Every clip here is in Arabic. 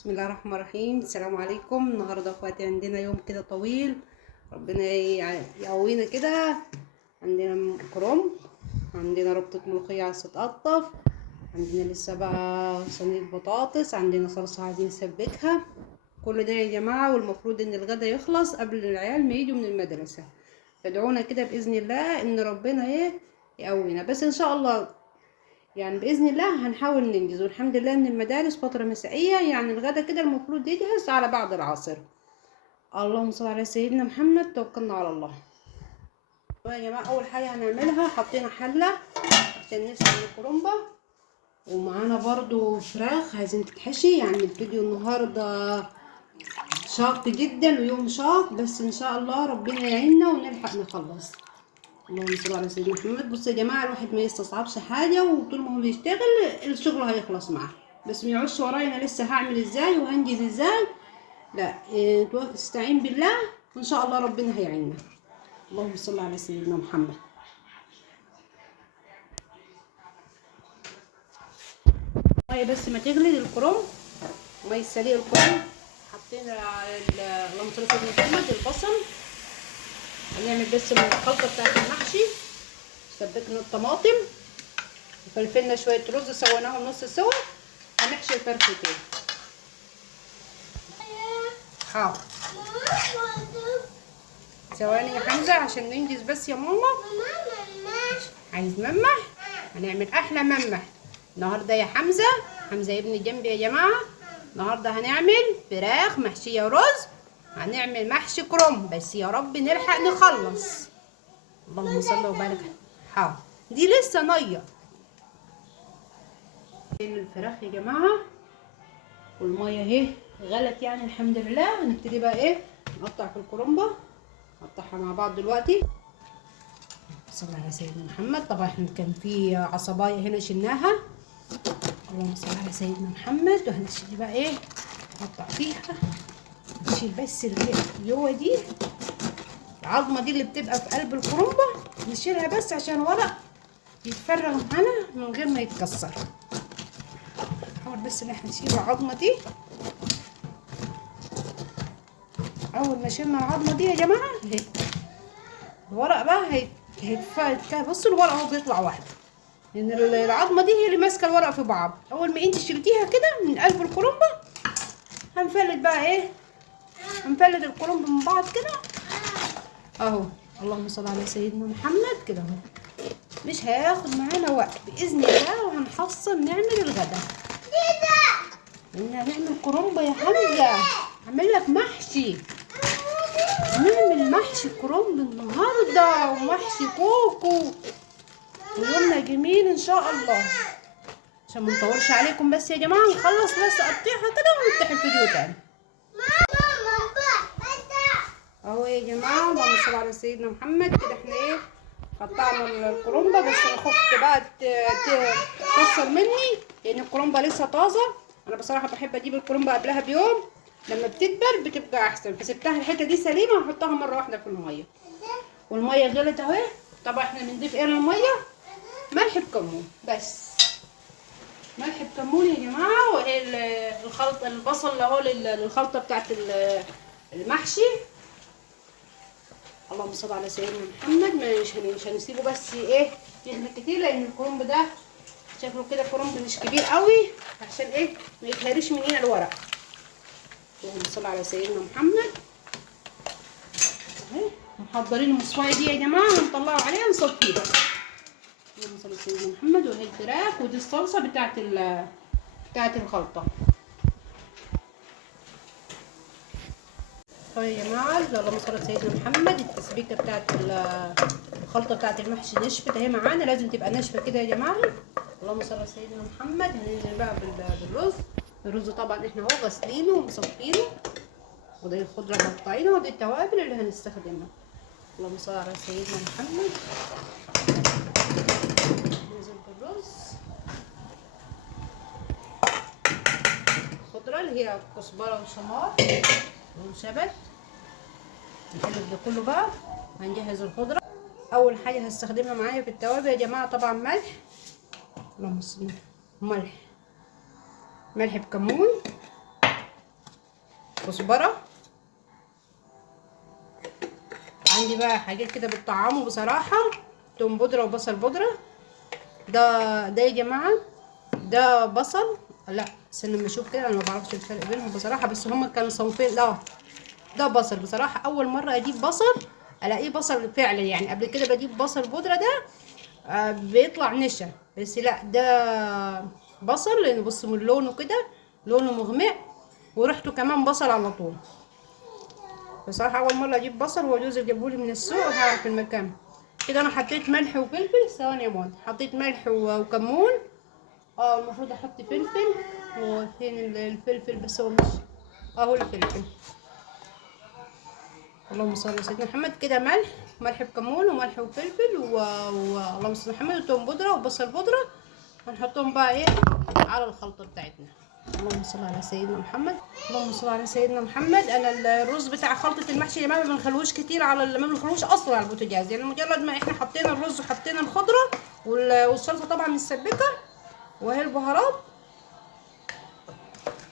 بسم الله الرحمن الرحيم. السلام عليكم. النهارده اخواتي عندنا يوم كده طويل، ربنا يقوينا كده. عندنا كرنب، عندنا ربطة ملوخية عايزة تتقطف، عندنا لسه بقى صينية بطاطس، عندنا صلصة عايزين نسبكها. كل ده يا جماعة، والمفروض ان الغدا يخلص قبل العيال ما يجوا من المدرسة. فادعونا كده بإذن الله ان ربنا يقوينا، بس ان شاء الله يعني بإذن الله هنحاول ننجز. والحمد لله ان المدارس فترة مسائية، يعني الغدا كده المفروض يجهز على بعد العصر. اللهم صل على سيدنا محمد. توكلنا على الله. يا جماعة اول حاجة هنعملها، حطينا حلة عشان نسلق الكرنبة، ومعانا برضو فراخ عايزين تتحشي. يعني الفيديو النهاردة شاق جدا ويوم شاق، بس ان شاء الله ربنا يعيننا ونلحق نخلص. اللهم صل على سيدنا محمد. بصوا يا جماعه، الواحد ما يستصعبش حاجه، وطول ما هو بيشتغل الشغل هيخلص معاه، بس ما يقعدش ورايا انا لسه هعمل ازاي وهنجز ازاي. لا، توقف استعين بالله وان شاء الله ربنا هيعيننا. اللهم صل على سيدنا محمد. ميه بس ما تغلي الكرنب، ميه سليق الكرنب. حطينا اللهم صل على سيدنا محمد البصل. هنعمل بس الخلطه بتاعت المحشي. سبكنا الطماطم وفلفلنا شويه رز سويناهم نص سوا. هنحشي الفرختين. حاضر، ثواني يا حمزه عشان ننجز بس يا ماما. عايز ممح؟ هنعمل احلى ممح النهارده يا حمزه. حمزه ابني جنبي يا جماعه. النهارده هنعمل فراخ محشيه رز، هنعمل محشي كرنب، بس يا رب نلحق نخلص. اللهم صل وبارك. حاضر، دي لسه نيه. الفراخ يا جماعه والميه اهي غلت، يعني الحمد لله. هنبتدي بقى نقطع في الكرنبه، نقطعها مع بعض دلوقتي. صلى على سيدنا محمد. طبعا احنا كان في عصبايه هنا شلناها. اللهم صل على سيدنا محمد. وهنشيل بقى نقطع فيها. نشيل بس اللي جوه دي، العظمه دي اللي بتبقى في قلب الكرنبه، نشيلها بس عشان الورق يتفرغ معانا من غير ما يتكسر. نحاول بس ان احنا نشيل العظمه دي. اول ما شلنا العظمه دي يا جماعه اهي، الورق بقى بصوا الورق اهو بيطلع واحده، لان العظمه دي هي اللي ماسكه الورق في بعض. اول ما انت شلتيها كده من قلب الكرنبه، هنفلت بقى هنفلت الكرنب من بعض كده اهو. اللهم صل على سيدنا محمد كده اهو. مش هياخد معانا وقت باذن الله، وهنحصل نعمل الغدا. هنعمل كرنبه يا حمزه، هعمل لك محشي. نعمل محشي كرنب النهارده ومحشي كوكو، ويومنا جميل ان شاء الله. عشان ما نطولش عليكم بس يا جماعه، نخلص بس قطيعها كده ونفتح الفيديو تاني اهو يا جماعه. اللهم صل على سيدنا محمد. كده احنا قطعنا الكرنبه، بس انا خفت بقى تكسر مني لان الكرنبه لسه طازه. انا بصراحه بحب اجيب الكرنبه قبلها بيوم، لما بتدبل بتبقى احسن. فسبتها الحته دي سليمه، هحطها مره واحده في الميه. والميه غلت اهي. طبعا احنا بنضيف للميه؟ ملح بكمون بس. ملح بكمون يا جماعه. الخلط البصل اهو للخلطه بتاعت المحشي. اللهم صل على سيدنا محمد. مش هنسيبه بس يغلي كتير، لان الكرنب ده شكله كده كرنب مش كبير قوي، عشان ما يتهريش مننا الورق. اللهم صل على سيدنا محمد. اهي محضرين المصفايه دي يا جماعه، هنطلعه عليها نصفيها. اللهم صل على سيدنا محمد. وهي الفراخ، ودي الصلصه بتاعت الخلطه. طيب يا جماعه، اللهم صل على سيدنا محمد. التسبيكه بتاعت الخلطه بتاعت المحشي نشفت اهي معانا، لازم تبقى ناشفه كده يا جماعه. اللهم صل على سيدنا محمد. هننزل بقى بالرز. الرز طبعا احنا اهو غاسلينه ومصفينه، ودي الخضره مقطعينها، ودي التوابل اللي هنستخدمها. اللهم صل على سيدنا محمد. ننزل بالرز. الخضره اللي هي كزبره وشمار وشبت. نقلب ده كله بقى. هنجهز الخضره. اول حاجه هستخدمها معايا في التوابل يا جماعه طبعا ملح. اللهم صل. ملح بكمون. كزبره. عندي بقى حاجات كده بتطعمه بصراحه، توم بودره وبصل بودره. ده يا جماعه ده بصل، لا استنى لما اشوف كده، انا ما بعرفش الفرق بينهم بصراحه، بس هما كانوا صنفين. لا ده بصل بصراحه، اول مره اجيب بصل الاقيه بصل فعلا. يعني قبل كده بجيب بصل بودره ده بيطلع نشا، بس لا ده بصل، لان بص من لونه كده، لونه مغمق وريحته كمان بصل على طول. بصراحه اول مره اجيب بصل، هو جوزي جابهولي من السوق هعرف المكان. كده انا حطيت ملح وفلفل. ثواني يا ماما، حطيت ملح وكمون. المفروض احط فلفل. هو فين الفلفل؟ بس هو مش اهو الفلفل. اللهم صل على سيدنا محمد. كده ملح بكمون وملح وفلفل اللهم صل على محمد، وتوم بودره وبصل بودره. هنحطهم بقى ايه على الخلطه بتاعتنا. اللهم صل على سيدنا محمد. اللهم صل على سيدنا محمد. انا الرز بتاع خلطه المحشي يا جماعه ما بنخلوش كتير ما بنخلوش اصلا على البوتاجاز، يعني مجرد ما احنا حطينا الرز وحطينا الخضره والصلصه طبعا متسبكه، وهي البهارات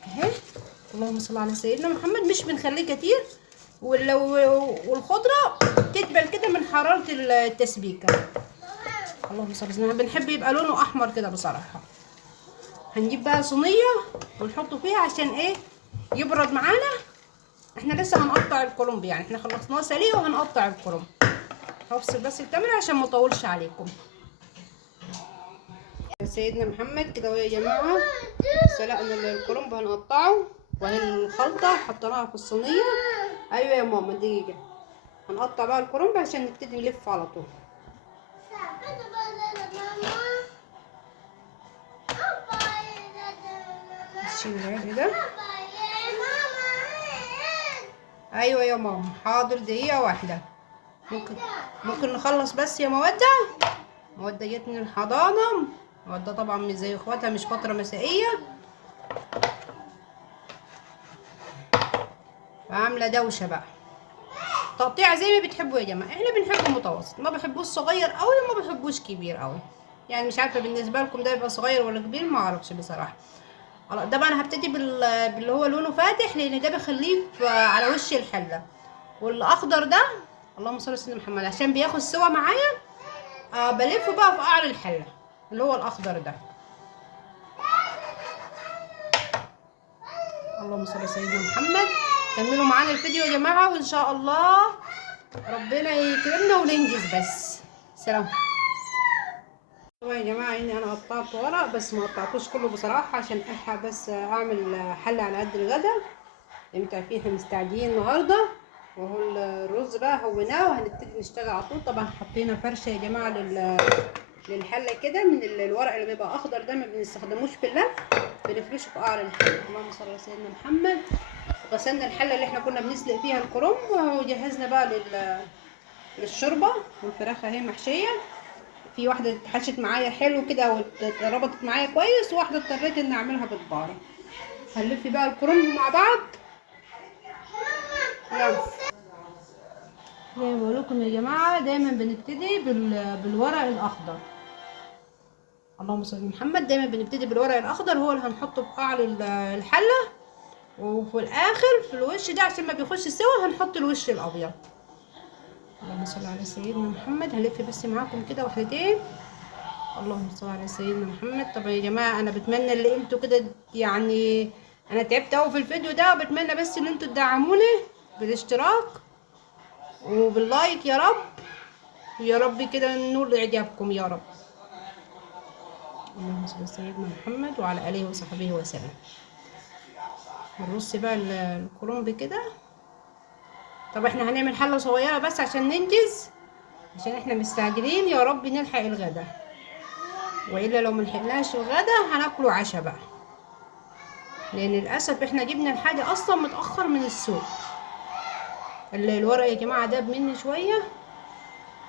اهي. اللهم صل على سيدنا محمد. مش بنخليه كتير، والخضره تدبل كده من حراره التسبيكه. اللهم صل على سيدنا محمد. بنحب يبقى لونه احمر كده بصراحه. هنجيب بقى صينيه ونحطه فيها عشان ايه يبرد معانا. احنا لسه هنقطع الكرنب، يعني احنا خلصناه سليق وهنقطع الكرنب. هفصل بس الكاميرا عشان ما اطولش عليكم. سيدنا محمد كده يا جماعه، سلقنا الكرنب هنقطعه، وهي الخلطه حطيناها في الصينيه. ايوه يا ماما دقيقه. هنقطع بقى الكرنب عشان نبتدي نلف على طول. نشيل العجل ده. ايوه يا ماما حاضر، دقيقه واحده. ممكن نخلص بس يا مودة جت من الحضانه. مودة طبعا مش زي اخواتها، مش فتره مسائيه، عامله دوشه بقى. تقطيع زي ما بتحبوا يا جماعه، احنا بنحبه متوسط، ما بحبوش صغير قوي وما بحبوش كبير قوي. يعني مش عارفه بالنسبه لكم ده يبقى صغير ولا كبير، ما اعرفش بصراحه. ده بقى انا هبتدي باللي هو لونه فاتح، لان ده بخليه على وش الحله. والاخضر ده اللهم صل على سيدنا محمد عشان بياخد سوا معايا. بلفه بقى في قعر الحله اللي هو الاخضر ده. اللهم صل على سيدنا محمد. كملوا معانا الفيديو يا جماعه، وان شاء الله ربنا يكرمنا وننجز. بس سلام. طبعا يا جماعه اني انا قطعت ورق، بس ما قطعتوش كله بصراحه عشان الحق بس اعمل حله على قد الغدا. انتوا عارفين احنا مستعجلين النهارده. وهو الرز بقى هوناه وهنبتدي نشتغل على طول. طبعا حطينا فرشه يا جماعه للحله كده من الورق اللي بيبقى اخضر ده، ما بنستخدموش في اللف، بنفرشه في قعر الحله. اللهم صل على سيدنا محمد. غسلنا الحله اللي احنا كنا بنسلق فيها الكرنب، وجهزنا بقى للشوربه. والفراخ اهي محشيه. في واحده اتحشت معايا حلو كده وربطت معايا كويس، وواحده اضطريت ان اعملها بالباره. هنلف بقى الكرنب مع بعض. يلا زي ما بقول لكم يا جماعه، دايما بنبتدي بالورق الاخضر. اللهم صل على محمد. دايما بنبتدي بالورق الاخضر، هو اللي هنحطه في قعر الحله. وفي الاخر في الوش ده عشان ما بيخش سوا هنحط الوش الابيض. اللهم صل على سيدنا محمد. هلف بس معاكم كده واحدتين. اللهم صل على سيدنا محمد. طب يا جماعه انا بتمنى اللي انتوا كده، يعني انا تعبت قوي في الفيديو ده، وبتمنى بس ان انتوا تدعموني بالاشتراك وباللايك يا رب. ويا رب كده نور اعجابكم يا رب. اللهم صل على سيدنا محمد وعلى اله وصحبه وسلم. هنرص بقى الكرنب كده. طب احنا هنعمل حله صغيره بس عشان ننجز، عشان احنا مستعجلين. يا رب نلحق الغدا، والا لو ملحقناش الغدا هناكله عشاء بقى، لان للاسف احنا جبنا الحاجه اصلا متاخر من السوق. الورق يا جماعه داب مني شويه،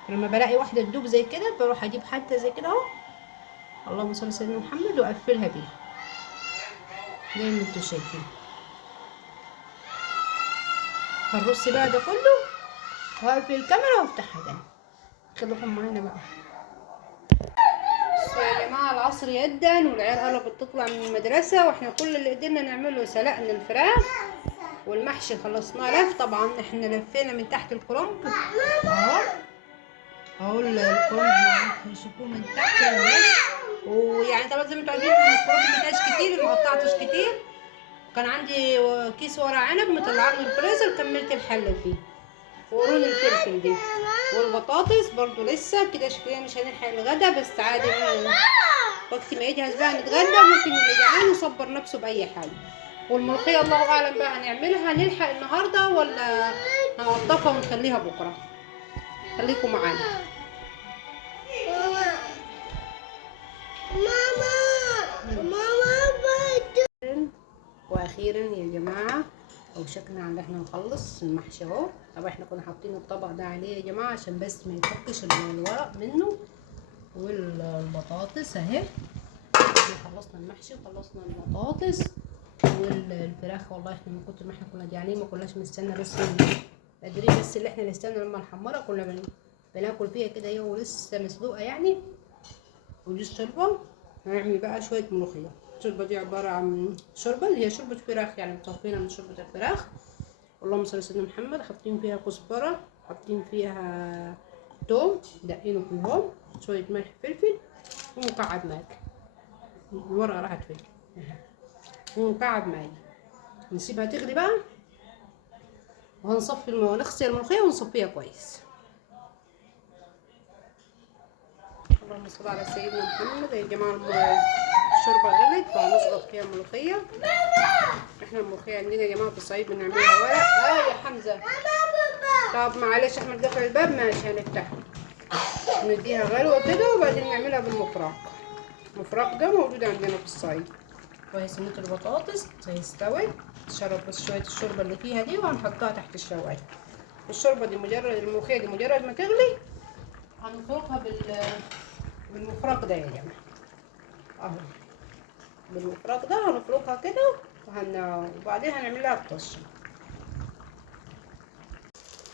لما بلاقي واحده تدوب زي كده بروح اجيب حته زي كده اهو. اللهم صل على سيدنا محمد. واقفلها بيها زي ما انتوا شايفين. هنرص بقى ده كله، وهقفل الكاميرا وافتحها تاني. خليكم معانا بقى. بصوا يا جماعه العصر يدن والعيال قربت تطلع من المدرسه، واحنا كل اللي قدرنا نعمله سلقنا الفراخ والمحشي خلصناه لف. طبعا احنا لفينا من تحت الكرنب اهو، اهو الكرنب هنشوفوه من تحت الناس. ويعني طبعا زي ما انتوا عارفين الكرنب مكانش كتير، ما قطعتش كتير. كان عندي كيس ورق عنب مطلعاه من الفريزر، كملت الحله فيه. وقرون الفلفل دي والبطاطس برضو لسه كده. شكلنا مش هنلحق الغدا، بس عادي وقت ما يجهز بقى نتغدى. ممكن اللي جعان يصبر نفسه باي حاجه. والملوخيه الله اعلم بقى هنعملها، نلحق النهارده ولا هنقطفها ونخليها بكره. خليكم معانا. واخيرا يا جماعه اوشكنا على ان احنا نخلص المحشي اهو. طبعا احنا كنا حاطين الطبق ده عليه يا جماعه عشان بس ما يفكش الورق منه. والبطاطس اهي، خلصنا المحشي وخلصنا البطاطس والفراخ. والله احنا من كتر ما احنا كنا جعانين ما كناش بنستنى بس قادرين بس اللي احنا نستنى لما نحمرها. كنا بناكل فيها كده هي ولسه مسلوقه يعني. ودي الشوربه. هنعمل بقى شويه ملوخيه. الشوربه دي عباره عن شوربه اللي هي شوربه فراخ، يعني مصفينها من شوربه الفراخ. اللهم صل على سيدنا محمد. حاطين فيها كزبره، حاطين فيها توم دقينه في الهون، شويه ملح فلفل ومكعب ماجي. الورقه راحت فين؟ ومكعب ماجي. نسيبها تغلي بقى وهنصفي ونغسل الملوخيه ونصفيها كويس. اللهم صل على سيدنا محمد. يا جماعه الشوربه غلت فهنسقط فيها الملوخيه. احنا الملوخيه عندنا يا جماعه في الصعيد بنعملها ورق. يا حمزه طب معلش احمد دخل الباب، ماشي هنفتحه. نديها غلوه كده وبعدين نعملها بالمفرق. المفرق ده موجود عندنا في الصعيد. وهي صينيه البطاطس استوت، تشرب بس شويه الشوربه اللي فيها دي وهنحطها تحت الشوايه. الشوربه دي مجرد الملوخيه دي مجرد ما تغلي هنفركها بالمفرق ده يا جماعه اهو. بالمفرق ده هنفركها كده وبعدين هنعمل لها الطشه.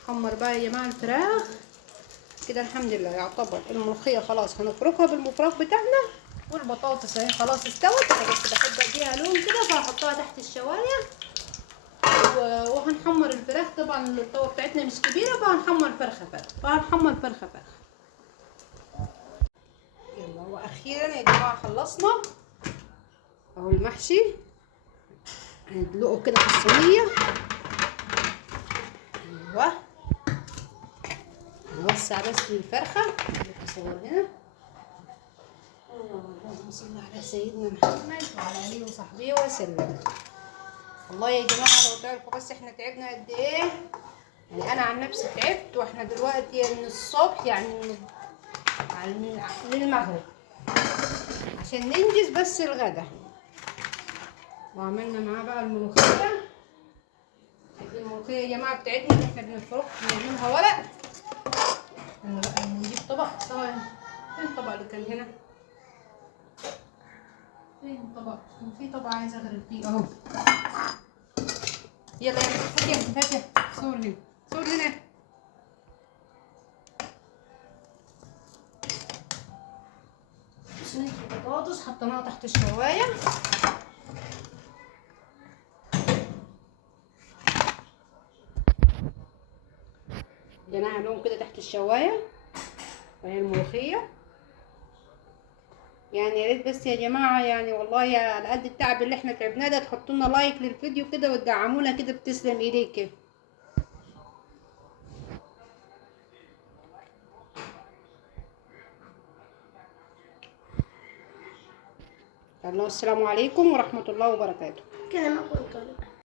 حمر بقى يا جماعه الفراخ كده. الحمد لله يعتبر الملوخيه خلاص هنفركها بالمفرق بتاعنا. والبطاطس اهي خلاص استوت. انا بس بحب اديها لون كده فهحطها تحت الشوايه. وهنحمر الفراخ. طبعا الطاوه بتاعتنا مش كبيره فهنحمر فرخه فهنحمر فرخه. يلا واخيرا يا جماعه خلصنا اهو المحشي. هندلقه كده في الصينيه. ايوه نوسع بس الفرخه. نصور هنا. اللهم صل على سيدنا محمد وعلى اله وصحبه وسلم. والله يا جماعه لو تعرفوا بس احنا تعبنا قد ايه. يعني انا عن نفسي تعبت. واحنا دلوقتي من الصبح يعني للمغرب عشان ننجز بس الغدا. وعملنا معاه بقى الملوخيه. الملوخيه يا جماعه بتاعتنا اللي احنا بنفرك بنعملها ورق. انا بقى نجيب طبق سوا. فين الطبق اللي كان هنا؟ فين الطبق؟ كان في طبق عايزه اغرب فيه اهو. يلا يلا هاتي صور هنا، صور هنا. صينية البطاطس حطيناها تحت الشوايه. اديناها لون كده تحت الشوايه. وهي الملوخيه يعني يا ريت بس يا جماعه يعني والله على قد التعب اللي احنا تعبناه ده تحطوا لنا لايك للفيديو كده وتدعمونا كده. بتسلم ايديك. الله السلام عليكم ورحمه الله وبركاته.